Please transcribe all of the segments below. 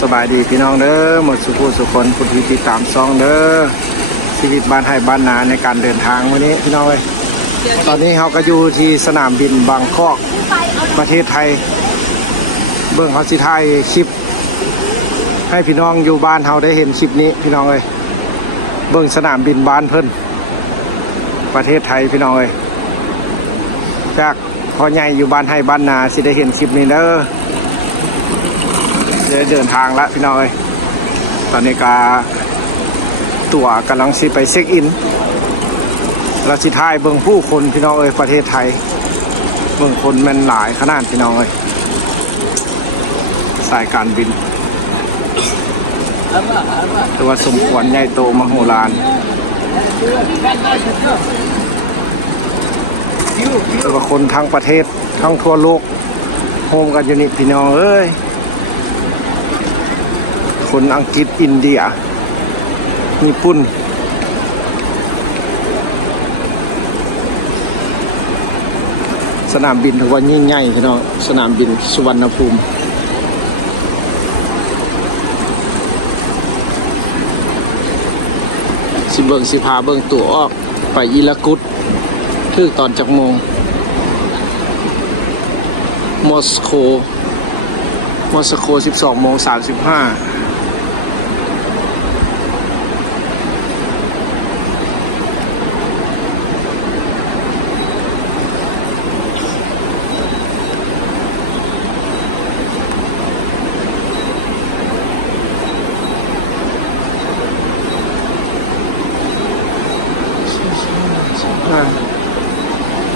สบายดีพี่น้องเด้อหมดสุขสุขคนผู้ที่ติดตามซองเด้อชีวิตบ้านไห้บ้านนาในการเดินทางวันนี้พี่น้องเลยตอนนี้เราก็อยู่ที่สนามบินบางกอกประเทศไทยเบื้องเขาสิถ่ายคลิปให้พี่น้องอยู่บ้านเราได้เห็นคลิปนี้พี่น้องเลยเบื้องสนามบินบ้านเพิ่นประเทศไทยพี่น้องเลยจากพอใหญ่อยู่บ้านไห้บ้านนาสิได้เห็นคลิปนี้เด้อเดินทางแล้วพี่น้องเอ้ยตอนนี้ก็ตั๋วกำลังสิไปเช็คอินเราสิถ่ายเบิ่งผู้คนพี่น้องเอ้ยประเทศไทยเบิ่งคนแม่นหลายขนาดพี่น้องเอ้ยสายการบินตัวสมควรใหญ่โตมโหฬารตัวคนทั้งประเทศทั้งทั่วโลกโฮมกันอยู่นี่พี่น้องเอ้ยคนอังกฤษอินเดียญี่ปุ่นสนามบินถือว่ายิ่งใหญ่พี่น้องสนามบินสุวรรณภูมิสิเบิงสิพาเบิงตั๋วออกไปอิลากุตถึงตอนจักโมงมอสโก12:35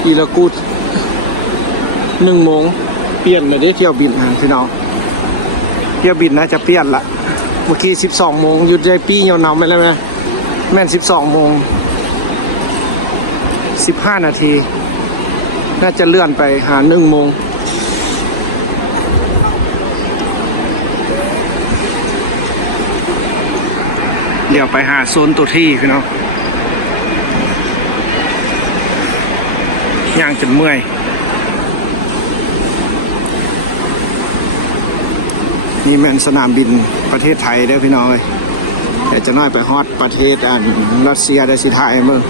อิลากุต1 โมงเปลี่ยนเลยได้เที่ยวบินพี่น้องเที่ยวบินน่าจะเปลี่ยนละเมื่อกี้12 โมงหยุดได้ปีเหี่ยวหนาวไปแล้วไหมแม่น12:15 นาทีน่าจะเลื่อนไปหา1 โมงเดี๋ยวไปหาโซนตัวที่พี่น้องย่างจนเมื่อยนี่แม่นสนามบินประเทศไทยเด้อพี่น้องเลยแต่จะน้อยไปฮอดประเทศรัสเซียได้สิถ่ายเมื่อ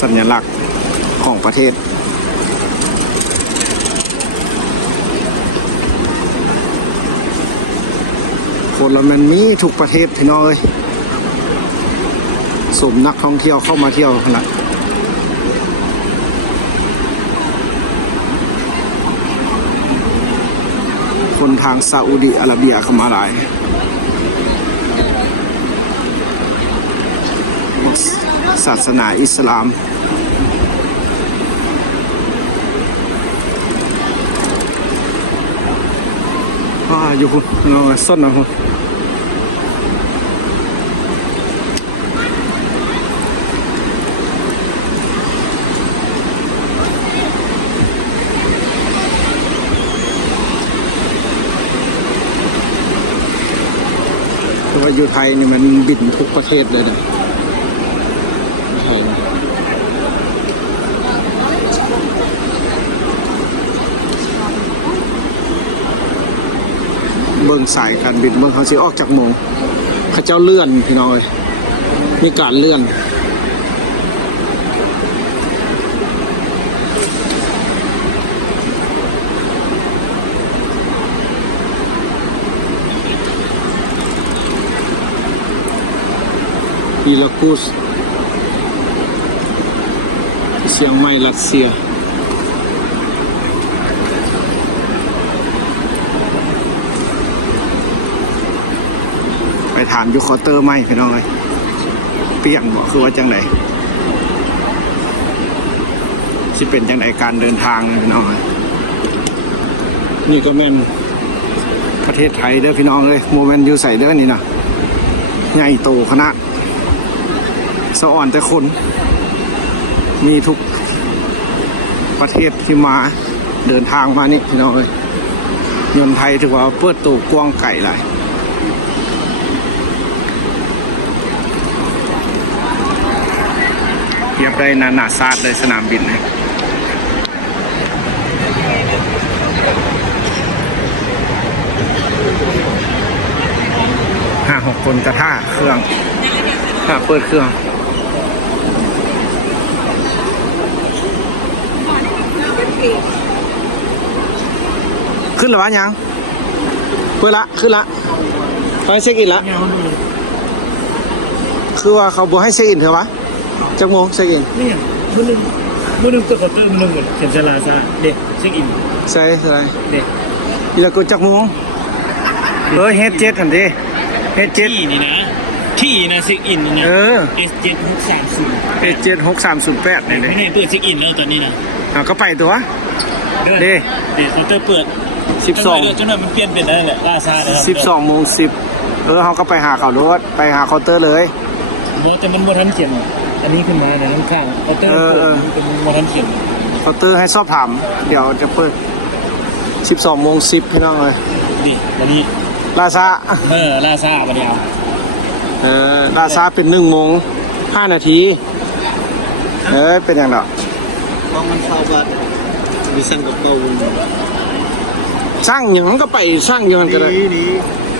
สัญลักษณ์ของประเทศคนละมันมีทุกประเทศพี่น้องเอ้ยสมนักท่องเที่ยวเข้ามาเที่ยวกันละคนทางซาอุดิอาระเบียเข้ามาหลายศาสนาอิสลามอยู่คุณเราส้นนะคุณเพราะว่าอยู่ไทยนี่มันบินทุกประเทศเลยนะไทยเบิ่งสายการบินเบิ่งเขาสิออกจากโมงเขาเจ้าเลื่อนพี่น้องเลยมีการเลื่อนอิลากุตเชียงใหม่รัสเซียถามยูคอเตอร์ไหมพี่น้องเลยเปลี่ยนบอกคือว่าจังไหนที่เป็นจังไหนการเดินทางพี่น้องนี่ก็แม่นประเทศไทยเด้อพี่น้องเลยโมเมนต์ยูใส่เด้อนี่นะใหญ่โตขนาดสะอ่อนแต่คนมีทุกประเทศที่มาเดินทางมานี่พี่น้องเลยยนต์ไทยถือว่าเปิดตัวกว้างไกลเลย ได้นานาชาติเลยสนามบินนะ5-6 คนกระท่าเครื่องเปิดเครื่องขึ้นหรือวะยังเปิดละขึ้นละไปเช็คอินละคือว่าเขาบอกให้เช็คอินเถอะวะจักโมงเช็คอินนี่มือหนึ่งตัวเคาน์เตอร์มือหนึ่งหมดเขียนชลาซาเด็กเช็คอินใช่เด็กอีละกูจักโมงเฮดเจ็ดทันทีเฮดเจ็ดที่นี่นะที่นะเช็คอินนะS7630 นี่ไม่ได้เปิดเช็คอินแล้วตอนนี้นะก็ไปตัวเด็กเคาน์เตอร์เปิด12จนมันเปลี่ยนเป็นได้แหละลาซา12:10เขาก็ไปหาเขารถไปหาเคาน์เตอร์เลยแต่มันโมทันเขียนอันนี้ขึ้นมาในข้างเคาน์เตอร์เป็นโมทันเขียนเคาน์เตอร์ให้สอบถามเดี๋ยวจะเปิด12:10พี่น้องเลยดิวันนี้ลาซาลาซาวันนี้ลาซาเป็น1:05เป็นอย่างไรมองมันเข้าบัดมีสั่งกับเบาสร้างอย่างนั้นก็ไปสร้างอย่างนั้นก็ได้นี่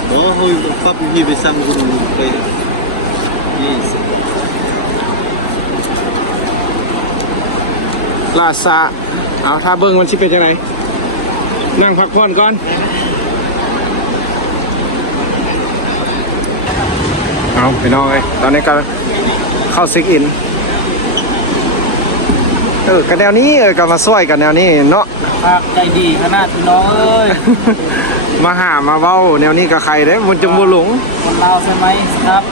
เฮ้ยปั๊บยี่ไปสั่งคนไปนี่ลาซาเอาถ้าเบิ้งมันชิเป็นยังไงนั่งพักผ่อนก่อนเอาไปน้องเลยตอนนี้ก็เข้าเช็คอินกันแนวนี้ก็มาช่วยกันแนวนี้เนาะใจดีขนาดพี่น้องเอ้ยมาหามาเว้าแนวนี้กับใครเด้มันจะบ่หลงคนลาวใช่ไหมครับ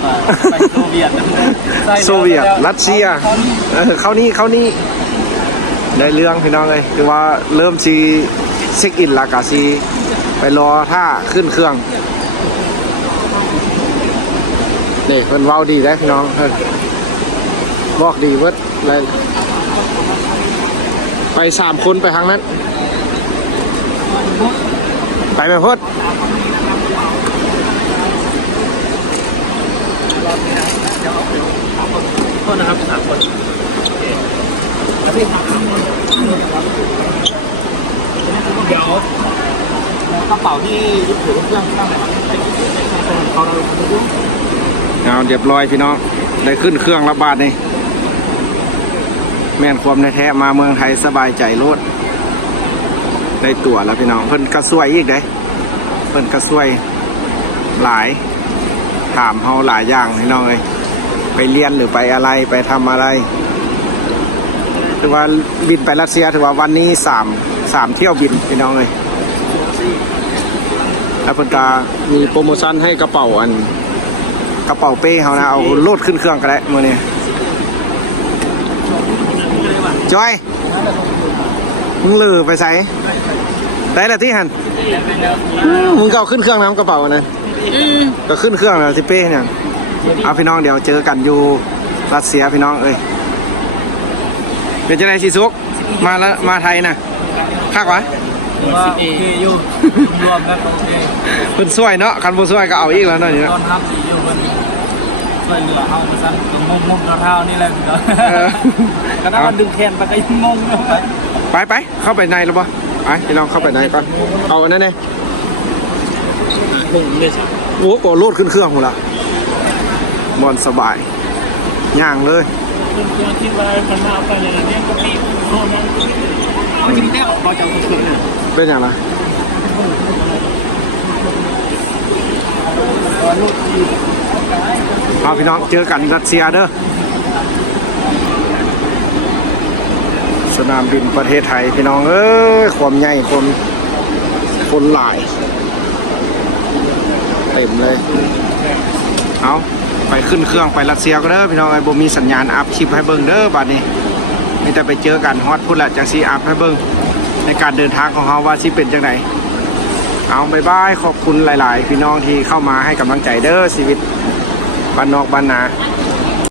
ไปโซเวียตรัสเซียเข้านี่ได้เรื่องพี่น้องเลยคือว่าเริ่มซีเช็คอินแล้วก็ซีไปรอท่าขึ้นเครื่องนี่เพิ่นเว้าดีได้พี่น้องบอกดีเบิดอะไรไป3 คนไปทางนั้นไปไหมพดโทษนะครับ3 คนเดี๋ยวกระเป๋าที่ยึดถือเครื่องตั้งเขาเอาเรียบร้อยพี่น้องได้ขึ้นเครื่องรับบาทนี่แม่นความแท้มาเมืองไทยสบายใจโลดได้ตั๋วแล้วพี่น้องเพิ่นกระซวยอีกเด้เพิ่นกระซวยหลายถามเฮาหลายอย่างพี่น้องเลยไปเรียนหรือไปอะไรไปทำอะไรถือว่าบินไปรัสเซียถือว่าวันนี้3 เที่ยวบินพี่น้องเลยแล้วเพิ่นก็มีโปรโมชั่นให้กระเป๋าเป้เขานะเอาโลดขึ้นเครื่องก็ได้มื้อนี้จอยมึงลือไปใส่ได้ละที่หันมึงก็เอาขึ้นเครื่องน้ำกระเป๋านะก็ขึ้นเครื่องแล้วสิเป้เนี่ยเอาพี่น้องเดี๋ยวเจอกันอยู่รัสเซียพี่น้องเอ้ยเป็นจะไหนสิซุกมาแล้วมาไทยนะคักวะอยู่รวมกันเพิ่นช่วยเนาะคันบ่ช่วยก็เอาอีกแล้วเนาะนี่ตอนทำอยู่เพิ่นช่วยเหลือเฮาซั่นมุมๆเท่าๆนี่แหละพี่น้องก็น่าดึงแขนไปก็งงไปเข้าไปในแล้วบ่ไปพี่น้องเข้าไปในป่ะเอาอันนั้นเด้โอ้โหโลดขึ้นเครื่องหมดละบอลสบายย่างเลยที่ว่ามันมาไปเลยเนี่ยก็มีโน่นมันจะมีได้ออกมาจากเครื่องเป็นอย่างไรเอาพี่น้องเจอกันรัสเซียเด้อสนามบินประเทศไทยพี่น้องความใหญ่คนหลายเต็มเลยเอาไปขึ้นเครื่องไปรัสเซียก็เด้อพี่น้องบ่มีสัญญาณอัพชิปให้เบิ่งเด้อบัดนี้มีแต่ไปเจอกันฮอตพุ่นละจังซีอัพให้เบิ่งในการเดินทางของเขาว่าสิเป็นจังไดเอาบ๊ายบายขอบคุณหลายๆพี่น้องที่เข้ามาให้กำลังใจเด้อชีวิตบ้านนอกบ้านนา